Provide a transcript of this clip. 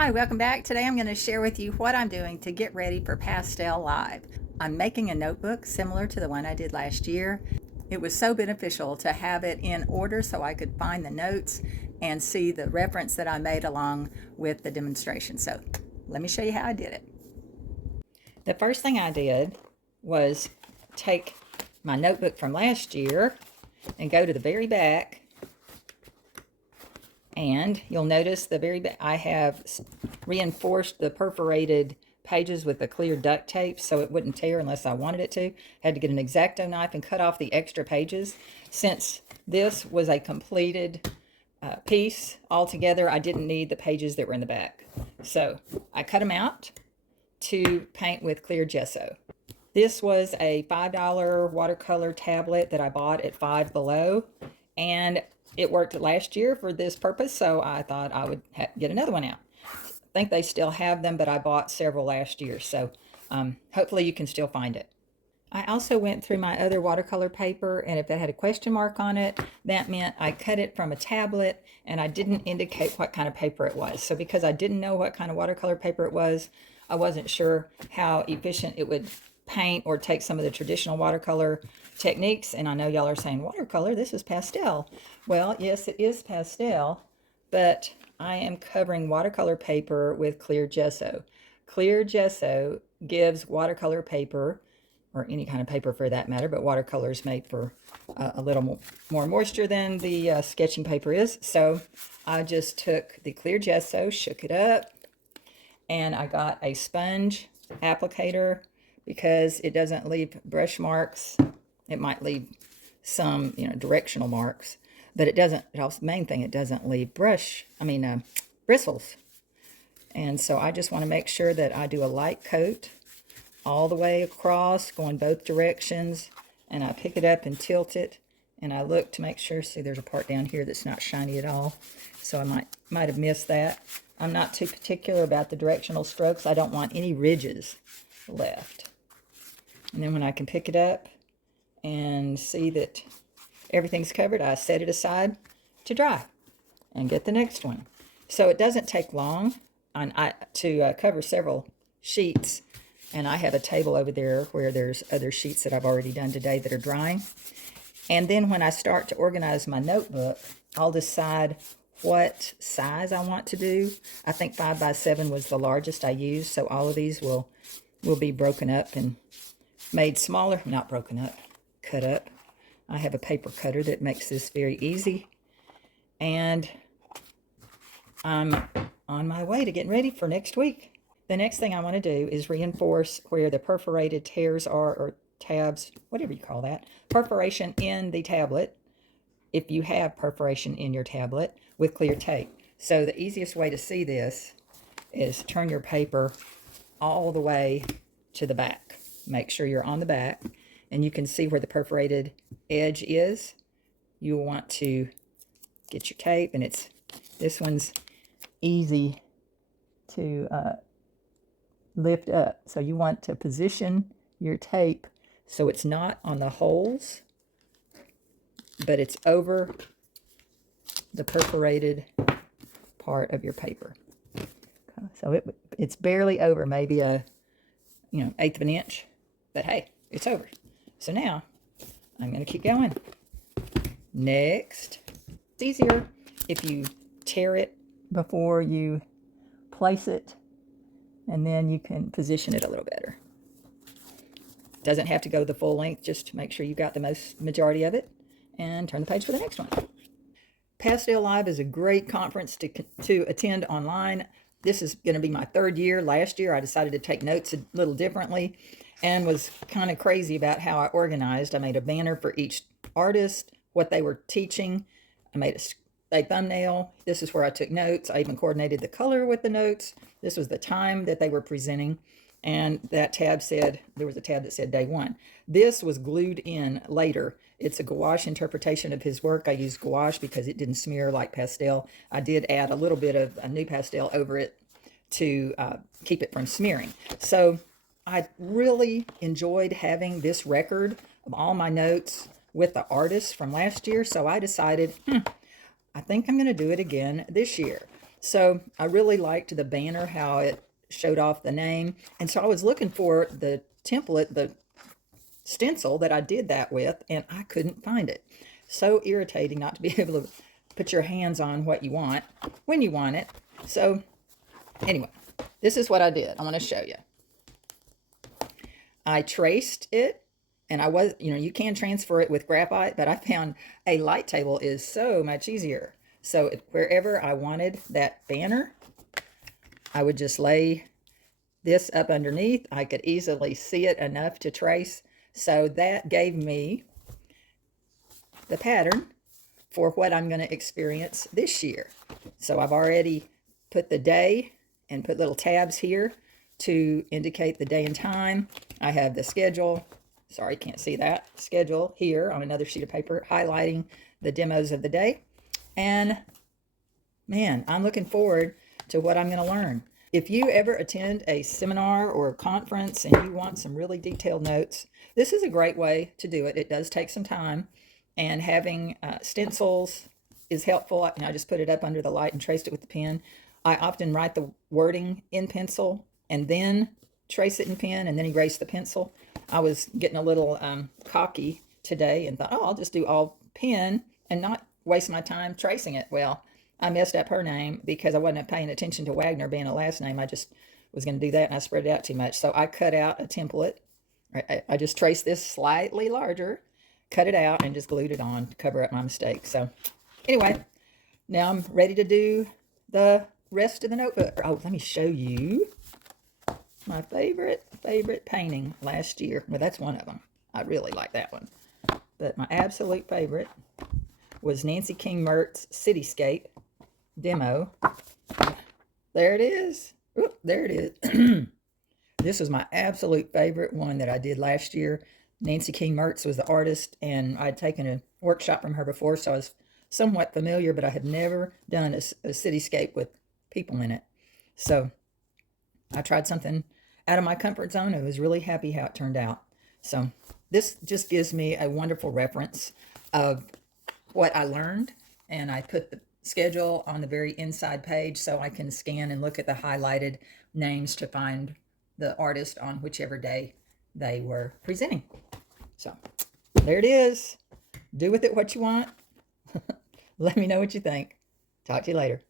Hi, welcome back. Today I'm going to share with you what I'm doing to get ready for Pastel Live. I'm making a notebook similar to the one I did last year. It was so beneficial to have it in order so I could find the notes and see the reference that I made along with the demonstration. So let me show you how I did it. The first thing I did was take my notebook from last year and go to the very back. And you'll notice the very back, I have reinforced the perforated pages with the clear duct tape so it wouldn't tear unless I wanted it to. Had to get an X-Acto knife and cut off the extra pages. Since this was a completed piece altogether, I didn't need the pages that were in the back. So I cut them out to paint with clear gesso. This was a $5 watercolor tablet that I bought at Five Below, and it worked last year for this purpose, so I thought I would get another one out. I think they still have them, but I bought several last year, so hopefully you can still find it. I also went through my other watercolor paper, and if it had a question mark on it, that meant I cut it from a tablet, and I didn't indicate what kind of paper it was. So because I didn't know what kind of watercolor paper it was, I wasn't sure how efficient it would paint or take some of the traditional watercolor techniques. And I know y'all are saying, watercolor, this is pastel. Well, yes, it is pastel, but I am covering watercolor paper with clear gesso. Clear gesso gives watercolor paper, or any kind of paper for that matter, but watercolor is made for a little more moisture than the sketching paper is. So I just took the clear gesso, shook it up, and I got a sponge applicator because it doesn't leave brush marks. It might leave some, directional marks, but it doesn't. Main thing, it doesn't leave bristles. And so I just want to make sure that I do a light coat all the way across, going both directions, and I pick it up and tilt it, and I look to make sure. See, there's a part down here that's not shiny at all, so I might have missed that. I'm not too particular about the directional strokes. I don't want any ridges left. And then when I can pick it up and see that everything's covered, I set it aside to dry and get the next one. So it doesn't take long to cover several sheets. And I have a table over there where there's other sheets that I've already done today that are drying. And then when I start to organize my notebook, I'll decide what size I want to do. I think 5x7 was the largest I used, so all of these will be broken up and made smaller. Not broken up, cut up. I have a paper cutter that makes this very easy. And I'm on my way to getting ready for next week. The next thing I want to do is reinforce where the perforated tears are, or tabs, whatever you call that, perforation in the tablet, if you have perforation in your tablet, with clear tape. So the easiest way to see this is turn your paper all the way to the back. Make sure you're on the back, and you can see where the perforated edge is. You want to get your tape, and this one's easy to lift up. So you want to position your tape so it's not on the holes, but it's over the perforated part of your paper. So it's barely over, maybe a eighth of an inch, but hey, it's over. So now I'm going to keep going. Next, it's easier if you tear it before you place it, and then you can position it a little better. Doesn't have to go the full length, just to make sure you got the majority of it, and turn the page for the next one. Pastel Live is a great conference to attend online. This is going to be my third year. Last year I decided to take notes a little differently and was kind of crazy about how I organized. I made a banner for each artist, what they were teaching. I made a thumbnail. This is where I took notes. I even coordinated the color with the notes. This was the time that they were presenting. And that tab said, there was a tab that said day one. This was glued in later. It's a gouache interpretation of his work. I used gouache because it didn't smear like pastel. I did add a little bit of a new pastel over it to keep it from smearing. So I really enjoyed having this record of all my notes with the artists from last year. So I decided, I think I'm going to do it again this year. So I really liked the banner, how it showed off the name. And so I was looking for the template, the stencil that I did that with, and I couldn't find it. So irritating not to be able to put your hands on what you want when you want it. So anyway, this is what I did. I want to show you. I traced it, and I was, you can transfer it with graphite, but I found a light table is so much easier. So wherever I wanted that banner, I would just lay this up underneath. I could easily see it enough to trace. So that gave me the pattern for what I'm going to experience this year. So I've already put the day and put little tabs here to indicate the day and time. I have the schedule. Sorry, can't see that. Schedule here on another sheet of paper, highlighting the demos of the day. And man, I'm looking forward to what I'm going to learn. If you ever attend a seminar or a conference and you want some really detailed notes, this is a great way to do it. It does take some time, and having stencils is helpful. I just put it up under the light and traced it with the pen. I often write the wording in pencil and then trace it in pen and then erase the pencil. I was getting a little cocky today and thought, oh, I'll just do all pen and not waste my time tracing it. Well, I messed up her name because I wasn't paying attention to Wagner being a last name. I just was going to do that, and I spread it out too much. So I cut out a template. I just traced this slightly larger, cut it out, and just glued it on to cover up my mistake. So anyway, now I'm ready to do the rest of the notebook. Oh, let me show you my favorite painting last year. Well, that's one of them. I really like that one. But my absolute favorite was Nancy King Mertz's Cityscape demo. There it is. Oop, there it is. This was my absolute favorite one that I did last year. Nancy King Mertz was the artist, and I'd taken a workshop from her before, so I was somewhat familiar, but I had never done a cityscape with people in it. So I tried something out of my comfort zone. I was really happy how it turned out. So this just gives me a wonderful reference of what I learned, and I put the schedule on the very inside page so I can scan and look at the highlighted names to find the artist on whichever day they were presenting. So there it is. Do with it what you want. Let me know what you think. Talk to you later.